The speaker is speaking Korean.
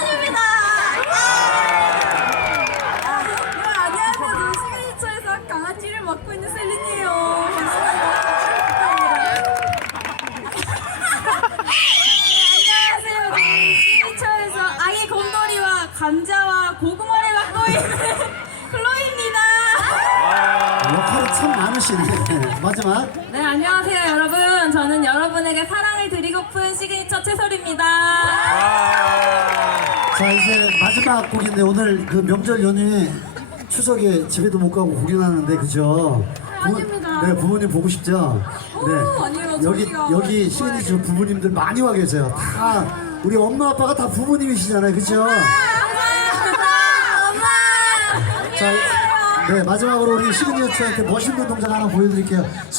최선입니다. 안녕하세요. 저는 시그니처에서 강아지를 맡고 있는 셀린이에요. 안녕하세요. 저는 시그니처에서 아기 곰돌이와 감자와 고구마를 맡고 있는 클로이입니다. 역할이 참 많으시네. 마지막. 네, 안녕하세요 여러분. 저는 여러분에게 사랑을 드리고픈 시그니처 채솔입니다. 자, 이제 마지막 곡인데 오늘 그 명절 연휴에 추석에 집에도 못 가고 공연하는데 그죠? 아닙니다. 네, 부모님 보고 싶죠? 아니요, 여기 저희가 여기 시그니처 부모님들 많이 와 계세요. 다 우리 엄마 아빠가 다 부모님이시잖아요, 그죠? 엄마. 자, 네, 마지막으로 우리 시그니처한테 멋있는 동작 하나 보여드릴게요.